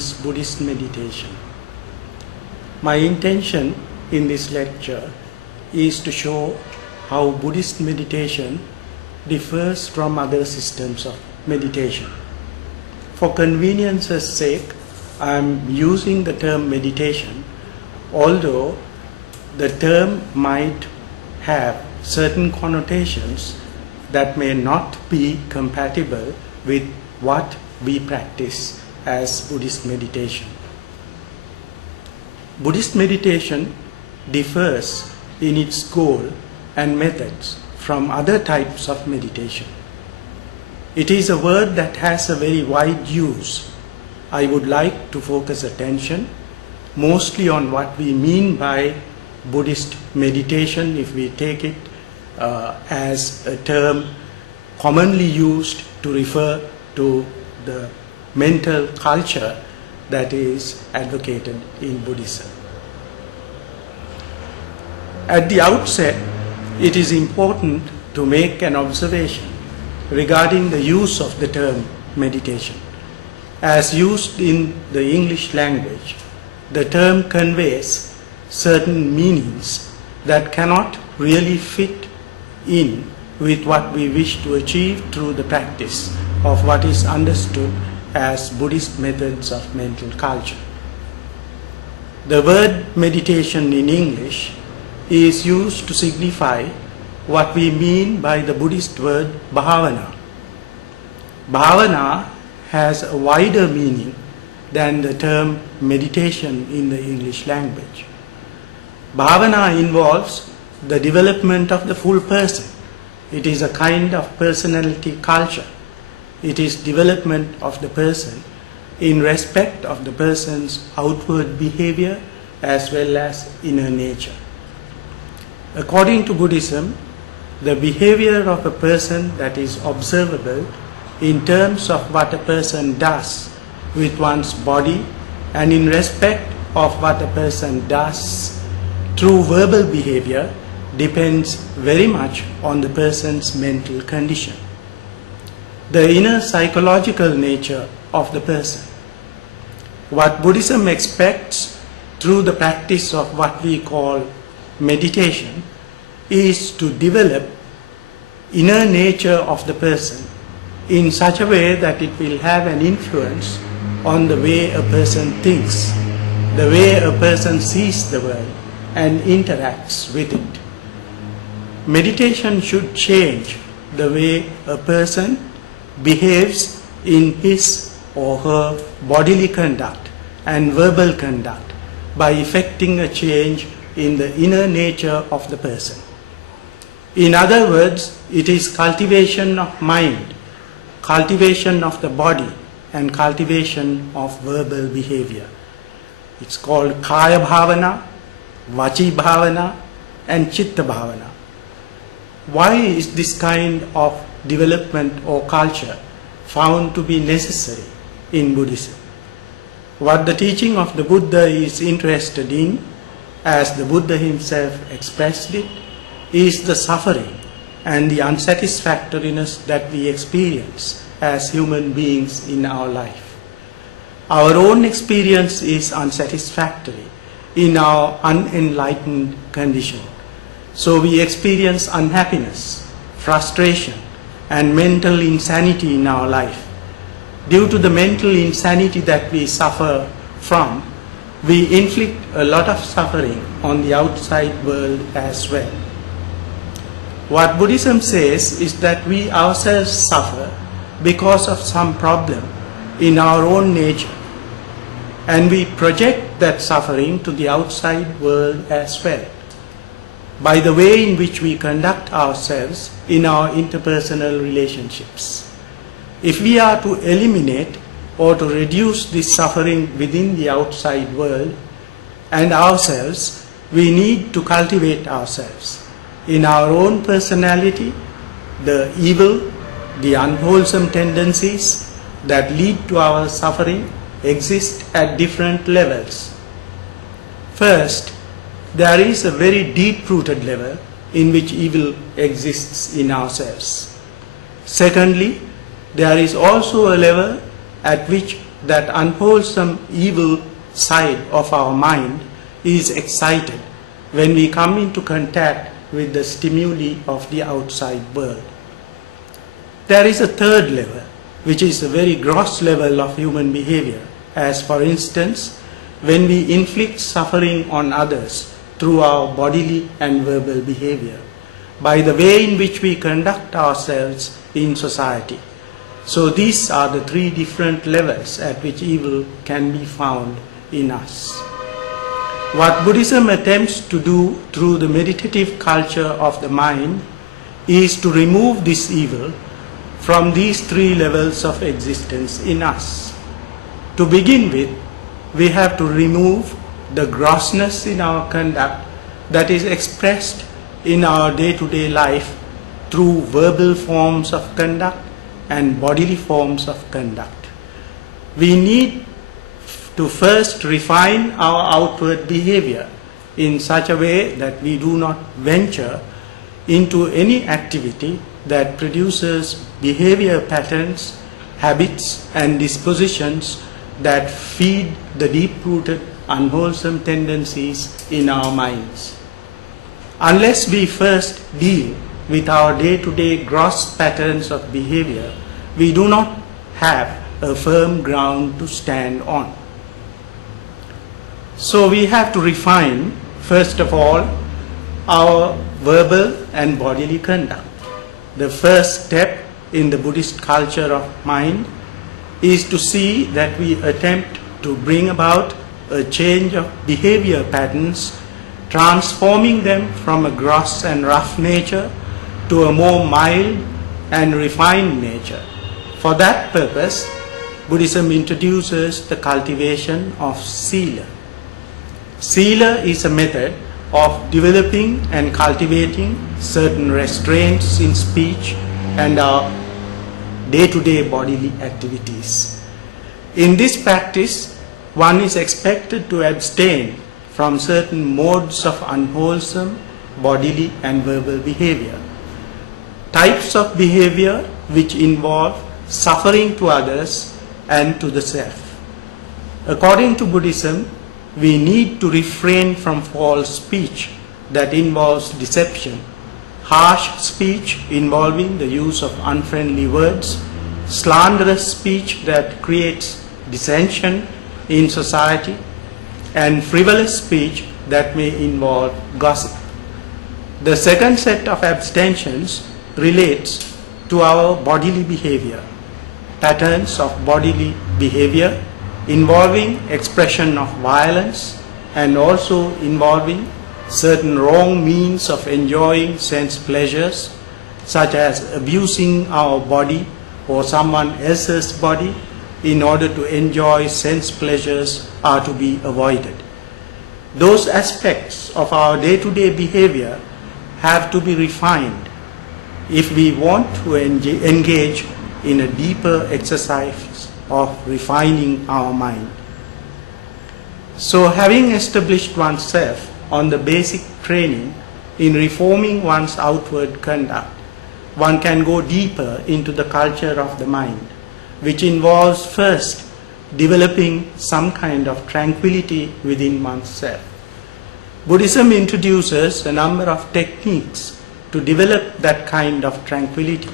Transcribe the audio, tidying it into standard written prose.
is Buddhist meditation. My intention in this lecture is to show how Buddhist meditation differs from other systems of meditation. For convenience's sake, I am using the term meditation, although the term might have certain connotations that may not be compatible with what we practice as Buddhist meditation. Buddhist meditation differs in its goal and methods from other types of meditation. It is a word that has a very wide use. I would like to focus attention mostly on what we mean by Buddhist meditation, if we take it as a term commonly used to refer to the mental culture that is advocated in Buddhism. At the outset, it is important to make an observation regarding the use of the term meditation. As used in the English language, the term conveys certain meanings that cannot really fit in with what we wish to achieve through the practice of what is understood as Buddhist methods of mental culture. The word meditation in English is used to signify what we mean by the Buddhist word bhavana. Bhavana has a wider meaning than the term meditation in the English language. Bhavana involves the development of the full person. It is a kind of personality culture. It is development of the person in respect of the person's outward behavior as well as inner nature. According to Buddhism, the behavior of a person that is observable in terms of what a person does with one's body and in respect of what a person does through verbal behavior depends very much on the person's mental condition. The inner psychological nature of the person. What Buddhism expects through the practice of what we call meditation is to develop inner nature of the person in such a way that it will have an influence on the way a person thinks, the way a person sees the world and interacts with it. Meditation should change the way a person behaves in his or her bodily conduct and verbal conduct by effecting a change in the inner nature of the person. In other words, it is cultivation of mind, cultivation of the body, and cultivation of verbal behavior. It's called Kaya Bhavana, Vachi Bhavana, and Chitta Bhavana. Why is this kind of development or culture found to be necessary in Buddhism? What the teaching of the Buddha is interested in, as the Buddha himself expressed it, is the suffering and the unsatisfactoriness that we experience as human beings in our life. Our own experience is unsatisfactory in our unenlightened condition. So we experience unhappiness, frustration, and mental insanity in our life. Due to the mental insanity that we suffer from, we inflict a lot of suffering on the outside world as well. What Buddhism says is that we ourselves suffer because of some problem in our own nature, and we project that suffering to the outside world as well by the way in which we conduct ourselves in our interpersonal relationships. If we are to eliminate or to reduce this suffering within the outside world and ourselves, we need to cultivate ourselves. In our own personality, the evil, the unwholesome tendencies that lead to our suffering exist at different levels. First, there is a very deep-rooted level in which evil exists in ourselves. Secondly, there is also a level at which that unwholesome evil side of our mind is excited when we come into contact with the stimuli of the outside world. There is a third level, which is a very gross level of human behavior, as for instance, when we inflict suffering on others through our bodily and verbal behavior, by the way in which we conduct ourselves in society. So these are the three different levels at which evil can be found in us. What Buddhism attempts to do through the meditative culture of the mind is to remove this evil from these three levels of existence in us. To begin with, we have to remove the grossness in our conduct that is expressed in our day-to-day life through verbal forms of conduct and bodily forms of conduct. We need to first refine our outward behavior in such a way that we do not venture into any activity that produces behavior patterns, habits, and dispositions that feed the deep-rooted unwholesome tendencies in our minds. Unless we first deal with our day-to-day gross patterns of behavior, we do not have a firm ground to stand on. So we have to refine, first of all, our verbal and bodily conduct. The first step in the Buddhist culture of mind is to see that we attempt to bring about a change of behavior patterns, transforming them from a gross and rough nature to a more mild and refined nature. For that purpose, Buddhism introduces the cultivation of sila. Sila is a method of developing and cultivating certain restraints in speech and our day-to-day bodily activities. In this practice, one is expected to abstain from certain modes of unwholesome bodily and verbal behavior. Types of behavior which involve suffering to others and to the self. According to Buddhism, we need to refrain from false speech that involves deception, harsh speech involving the use of unfriendly words, slanderous speech that creates dissension in society, and frivolous speech that may involve gossip. The second set of abstentions relates to our bodily behavior, patterns of bodily behavior involving expression of violence and also involving certain wrong means of enjoying sense pleasures, such as abusing our body or someone else's body in order to enjoy sense pleasures, are to be avoided. Those aspects of our day-to-day behavior have to be refined if we want to engage in a deeper exercise of refining our mind. So having established oneself on the basic training in reforming one's outward conduct, one can go deeper into the culture of the mind, which involves first developing some kind of tranquility within oneself. Buddhism introduces a number of techniques to develop that kind of tranquility.